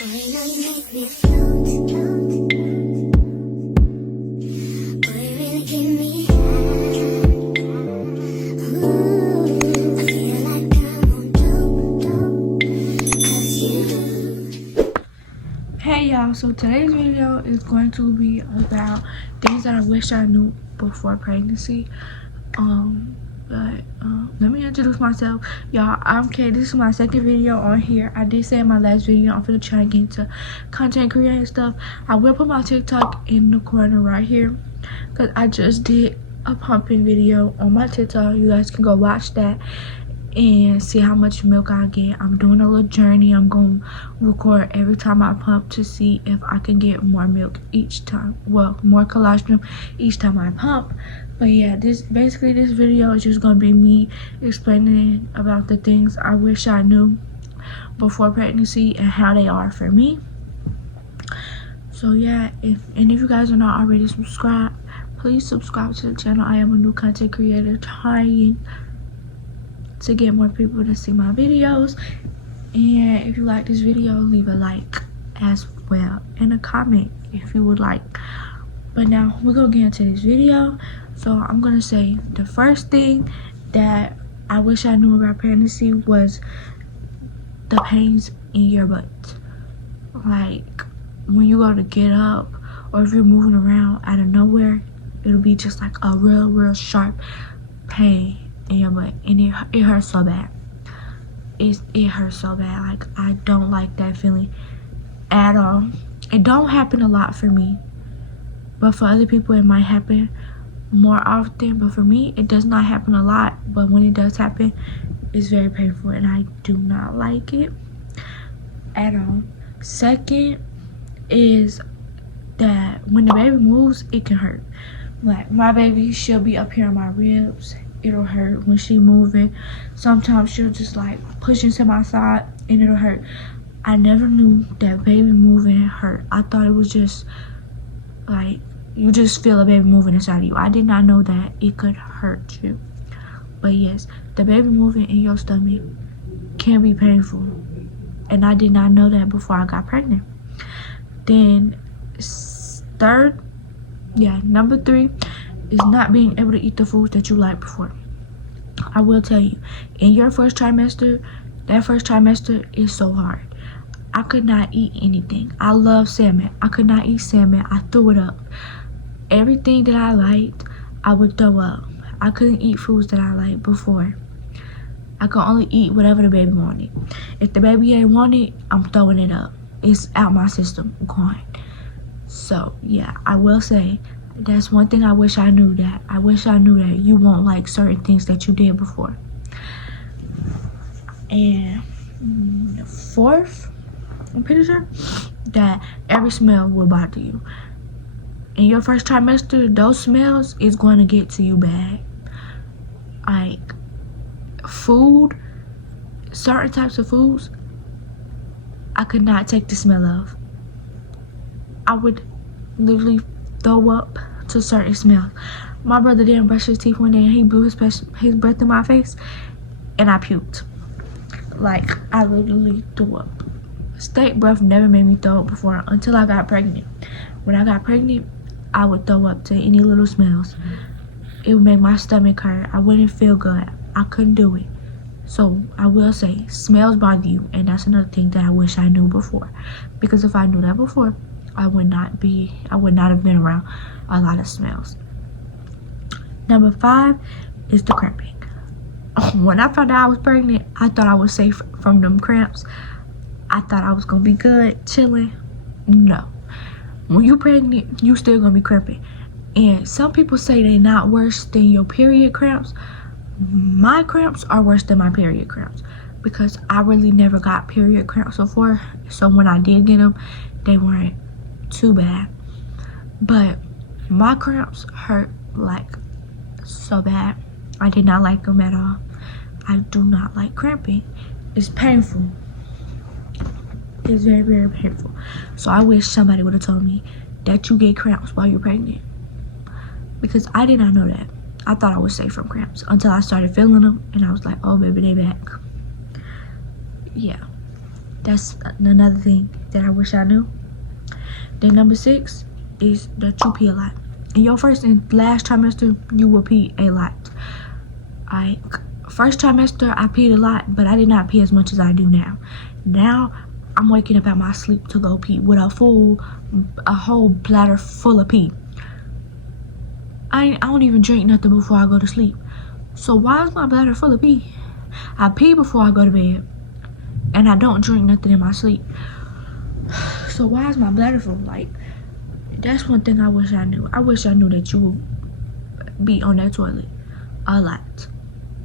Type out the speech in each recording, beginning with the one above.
Boy, you know you make me float, float. Boy, you really give me high. Ooh, I feel like I'm on dope, dope. 'Cause you. Hey y'all, so today's video is going to be about things that I wish I knew before pregnancy. Let me introduce myself. Y'all, I'm Kay. This is my second video on here. I did say in my last video I'm finna try to get into content creating stuff. I will put my TikTok in the corner right here because I just did a pumping video on my TikTok. You guys can go watch that and see how much milk I get. I'm doing a little journey. I'm going to record every time I pump to see if I can get more milk each time. Well, more colostrum each time I pump. But yeah, this video is just going to be me explaining about the things I wish I knew before pregnancy and how they are for me. So yeah, if any of you guys are not already subscribed, please subscribe to the channel. I am a new content creator trying to get more people to see my videos. And if you like this video, leave a like as well and a comment if you would like. But now we're gonna get into this video. So I'm gonna say the first thing that I wish I knew about pregnancy was the pains in your butt. Like when you go to get up or if you're moving around out of nowhere, it'll be just like a real sharp pain in your butt, and it hurts so bad. It hurts so bad. Like I don't like that feeling at all. It don't happen a lot for me, but for other people it might happen more often. But for me, it does not happen a lot, but when it does happen, it's very painful and I do not like it at all. Second is that when the baby moves, it can hurt. Like my baby, she'll be up here on my ribs. It'll hurt when she moving. Sometimes she'll just like push into my side and it'll hurt. I never knew that baby moving hurt. I thought it was just like you just feel a baby moving inside of you. I did not know that it could hurt you. But yes, the baby moving in your stomach can be painful, and I did not know that before I got pregnant. Then number 3 is not being able to eat the foods that you like before. I will tell you, in your first trimester, that first trimester is so hard. I could not eat anything. I love salmon. I could not eat salmon. I threw it up. Everything that I liked, I would throw up. I couldn't eat foods that I liked before. I could only eat whatever the baby wanted. If the baby ain't want it, I'm throwing it up. It's out my system, gone. So yeah, I will say that's one thing I wish I knew, that I wish I knew that you won't like certain things that you did before. And fourth, I'm pretty sure that every smell will bother you. In your first trimester, those smells is going to get to you bad. Like food, certain types of foods, I could not take the smell of. I would literally throw up to certain smells. My brother didn't brush his teeth one day and he blew his breath in my face and I puked. Like I literally threw up. Steak breath never made me throw up before until I got pregnant. When I got pregnant, I would throw up to any little smells. It would make my stomach hurt. I wouldn't feel good. I couldn't do it. So I will say smells bother you, and that's another thing that I wish I knew before. Because if I knew that before, I would not have been around a lot of smells. Number 5 is the cramping. When I found out I was pregnant, I thought I was safe from them cramps. I thought I was gonna be good, chilling. No. When you're pregnant, you still gonna be cramping. And some people say they're not worse than your period cramps. My cramps are worse than my period cramps because I really never got period cramps before. So when I did get them, they weren't too bad. But my cramps hurt like so bad. I did not like them at all. I do not like cramping. It's painful. It's very painful. So I wish somebody would have told me that you get cramps while you're pregnant, because I did not know that. I thought I was safe from cramps until I started feeling them and I was like, oh baby, they back. Yeah. That's another thing that I wish I knew. Then number 6 is that you pee a lot. In your first and last trimester, you will pee a lot. First trimester, I peed a lot, but I did not pee as much as I do now. Now, I'm waking up out my sleep to go pee with a whole bladder full of pee. I don't even drink nothing before I go to sleep. So why is my bladder full of pee? I pee before I go to bed, and I don't drink nothing in my sleep. So why is my bladder full? Like, that's one thing I wish I knew. I wish I knew that you would be on that toilet a lot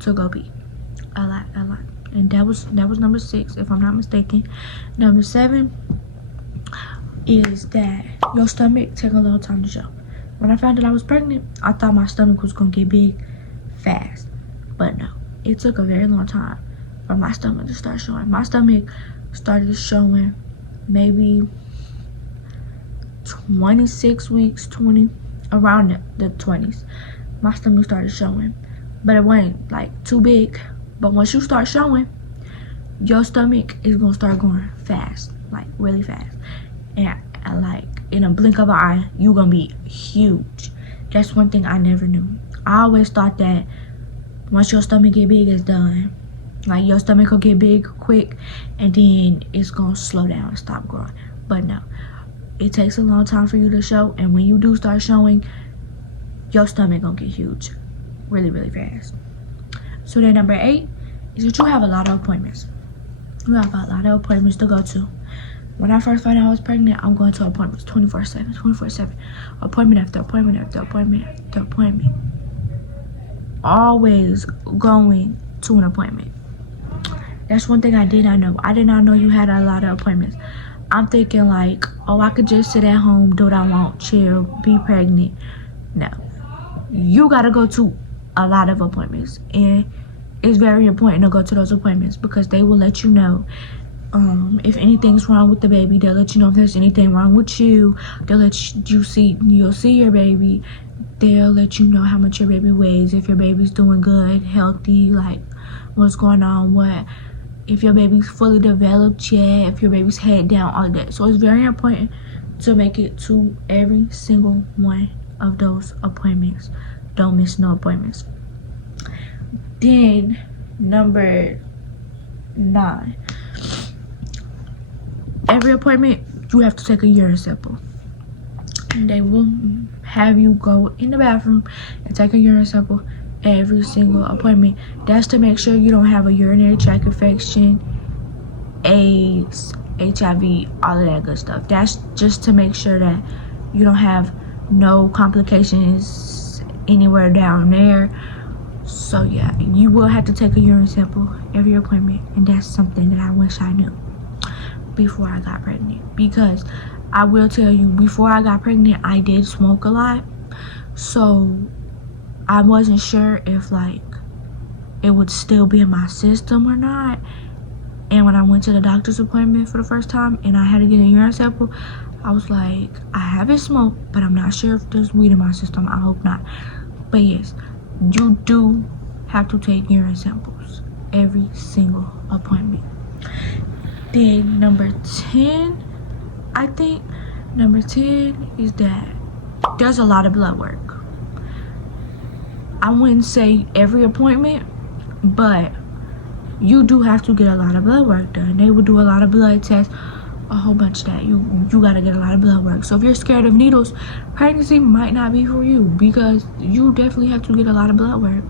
to go pee. A lot. And that was number 6, if I'm not mistaken. Number 7 is that your stomach take a long time to show. When I found out I was pregnant, I thought my stomach was gonna get big fast. But no, it took a very long time for my stomach to start showing. My stomach started showing maybe 26 weeks, 20, around the 20s. My stomach started showing. But it wasn't like too big. But once you start showing, your stomach is gonna start going fast, like really fast. And like in a blink of an eye, you're gonna be huge. That's one thing I never knew. I always thought that once your stomach get big, it's done. Like your stomach will get big quick and then it's gonna slow down and stop growing. But no, it takes a long time for you to show, and when you do start showing, your stomach gonna get huge really, really fast. So then number 8 is that you have a lot of appointments. You have a lot of appointments to go to. When I first found out I was pregnant, I'm going to appointments 24/7. Appointment after appointment after appointment after appointment. Always going to an appointment. That's one thing I did not know. I did not know you had a lot of appointments. I'm thinking like, oh, I could just sit at home, do what I want, chill, be pregnant. No. You gotta go to a lot of appointments. And it's very important to go to those appointments because they will let you know if anything's wrong with the baby. They'll let you know if there's anything wrong with you. They'll let you'll see your baby. They'll let you know how much your baby weighs, if your baby's doing good, healthy, like what's going on, if your baby's fully developed yet, if your baby's head down, all of that. So it's very important to make it to every single one of those appointments. Don't miss no appointments. Then number 9. Every appointment, you have to take a urine sample. And they will have you go in the bathroom and take a urine sample every single appointment. That's to make sure you don't have a urinary tract infection, AIDS, HIV, all of that good stuff. That's just to make sure that you don't have no complications anywhere down there. So yeah, you will have to take a urine sample every appointment, and that's something that I wish I knew before I got pregnant. Because I will tell you, before I got pregnant, I did smoke a lot, so I wasn't sure if like it would still be in my system or not. And when I went to the doctor's appointment for the first time and I had to get a urine sample, I was like, I haven't smoked, but I'm not sure if there's weed in my system. I hope not. But yes, you do have to take urine samples every single appointment. Then number 10, I think number 10 is that there's a lot of blood work. I wouldn't say every appointment, but you do have to get a lot of blood work done. They will do a lot of blood tests, a whole bunch of that. You gotta get a lot of blood work. So if you're scared of needles, pregnancy might not be for you, because you definitely have to get a lot of blood work.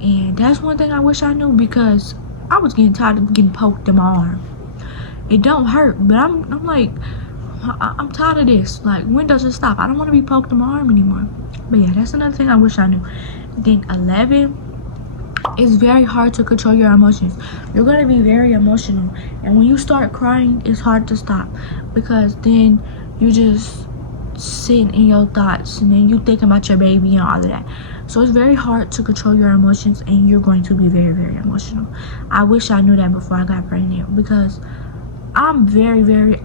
And that's one thing I wish I knew, because I was getting tired of getting poked in my arm. It don't hurt, but I'm like, I'm tired of this. Like, when does it stop? I don't want to be poked in my arm anymore. But yeah, that's another thing I wish I knew. Then 11, it's very hard to control your emotions. You're going to be very emotional, and when you start crying, it's hard to stop, because then you just sit in your thoughts, and then you think about your baby and all of that. So it's very hard to control your emotions, and you're going to be very, very emotional. I wish I knew that before I got pregnant, because I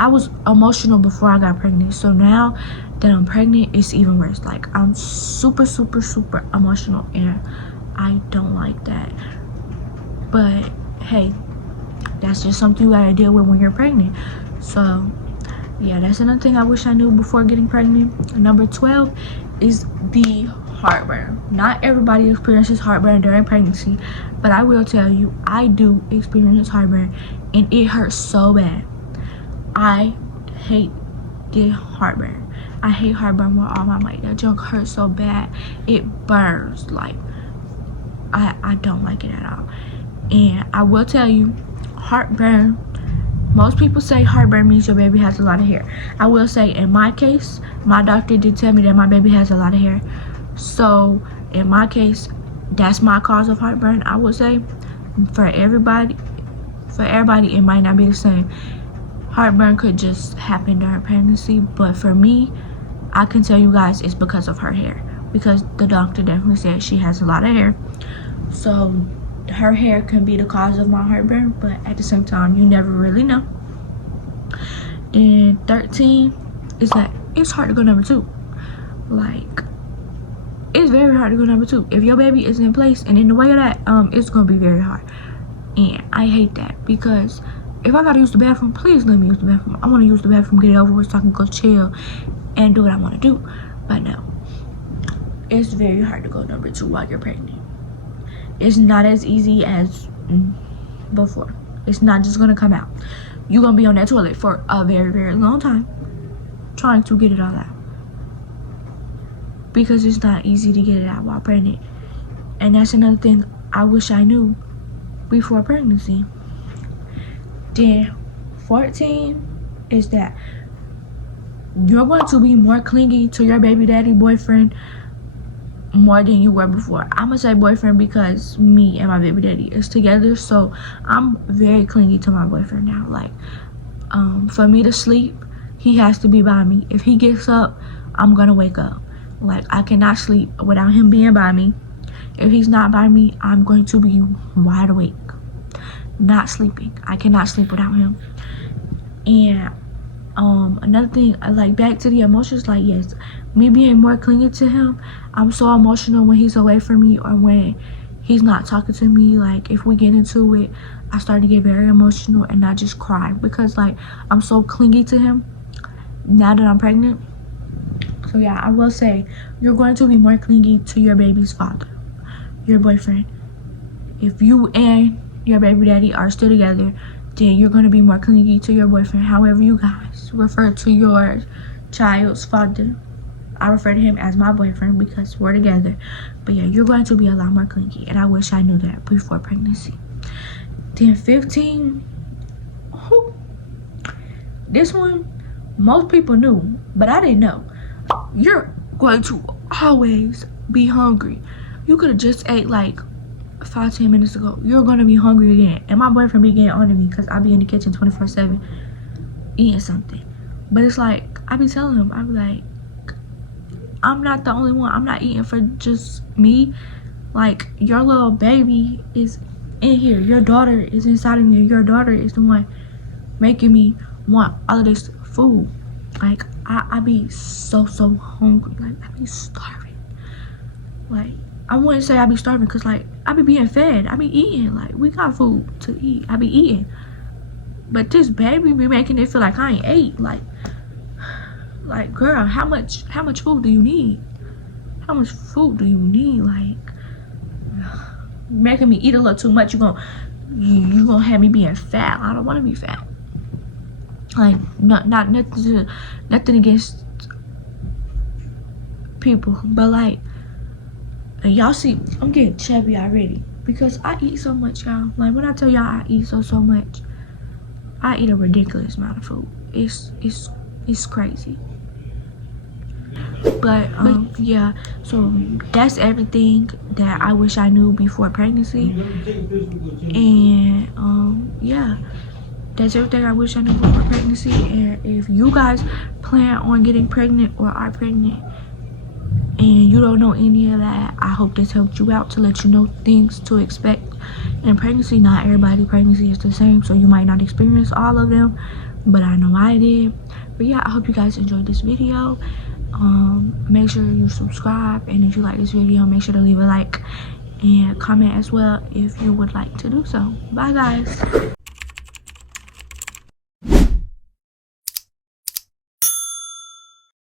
was emotional before I got pregnant. So now that I'm pregnant, it's even worse. Like, I'm super, super, super emotional, and I don't like that. But hey, that's just something you gotta deal with when you're pregnant. So yeah, that's another thing I wish I knew before getting pregnant. Number 12 is the heartburn. Not everybody experiences heartburn during pregnancy, but I will tell you, I do experience heartburn, and it hurts so bad. I hate the heartburn. I hate heartburn with all my might. That junk hurts so bad. It burns. Like, I don't like it at all. And I will tell you, heartburn, most people say heartburn means your baby has a lot of hair. I will say, in my case, my doctor did tell me that my baby has a lot of hair. So, in my case, that's my cause of heartburn, I would say. For everybody, it might not be the same. Heartburn could just happen during pregnancy, but for me, I can tell you guys it's because of her hair. Because the doctor definitely said she has a lot of hair. So, her hair can be the cause of my heartburn, but at the same time, you never really know. And 13 is that it's hard to go number 2. Like, it's very hard to go number 2. If your baby is in place and in the way of that, it's gonna be very hard. And I hate that, because if I gotta use the bathroom, please let me use the bathroom. I wanna use the bathroom, get it over with so I can go chill and do what I wanna do. But no, it's very hard to go number 2 while you're pregnant. It's not as easy as before. It's not just gonna come out. You're gonna be on that toilet for a very, very long time trying to get it all out, because it's not easy to get it out while pregnant. And that's another thing I wish I knew before pregnancy. Then 14 is that you're going to be more clingy to your baby daddy boyfriend more than you were before. I'm gonna say boyfriend because me and my baby daddy is together, so I'm very clingy to my boyfriend now. Like, for me to sleep, he has to be by me. If he gets up, I'm gonna wake up. Like, I cannot sleep without him being by me. If he's not by me, I'm going to be wide awake, not sleeping. I cannot sleep without him. And another thing, like, back to the emotions, like, yes, me being more clingy to him, I'm so emotional when he's away from me or when he's not talking to me. Like, if we get into it, I start to get very emotional and I just cry, because, like, I'm so clingy to him now that I'm pregnant. So yeah, I will say you're going to be more clingy to your baby's father, your boyfriend. If you and your baby daddy are still together, then you're going to be more clingy to your boyfriend. However you guys refer to your child's father, I refer to him as my boyfriend because we're together. But yeah, you're going to be a lot more clingy, and I wish I knew that before pregnancy. Then 15, this one most people knew, but I didn't know. You're going to always be hungry. You could have just ate like 5-10 minutes ago. You're gonna be hungry again. And my boyfriend be getting on to me because I be in the kitchen 24/7 eating something. But it's like, I be telling him, I be like, I'm not the only one. I'm not eating for just me. Like, your little baby is in here. Your daughter is inside of me. Your daughter is the one making me want all of this food. Like, I be so hungry. Like, I be starving. Like, I wouldn't say I be starving because, like, I be being fed. I be eating. Like, we got food to eat. I be eating. But this baby be making it feel like I ain't ate. Like, girl, how much food do you need? How much food do you need? Like, making me eat a little too much. You gonna have me being fat. I don't want to be fat. Like, nothing against people, but like, y'all see, I'm getting chubby already because I eat so much, y'all. Like, when I tell y'all I eat so much, I eat a ridiculous amount of food. It's crazy. But yeah, so that's everything that I wish I knew before pregnancy. And yeah, that's everything I wish I knew before pregnancy. And if you guys plan on getting pregnant or are pregnant and you don't know any of that, I hope this helped you out to let you know things to expect in pregnancy. Not everybody's pregnancy is the same, so you might not experience all of them, but I know I did. But yeah, I hope you guys enjoyed this video. Make sure you subscribe, and if you like this video, make sure to leave a like and comment as well if you would like to do so. Bye guys.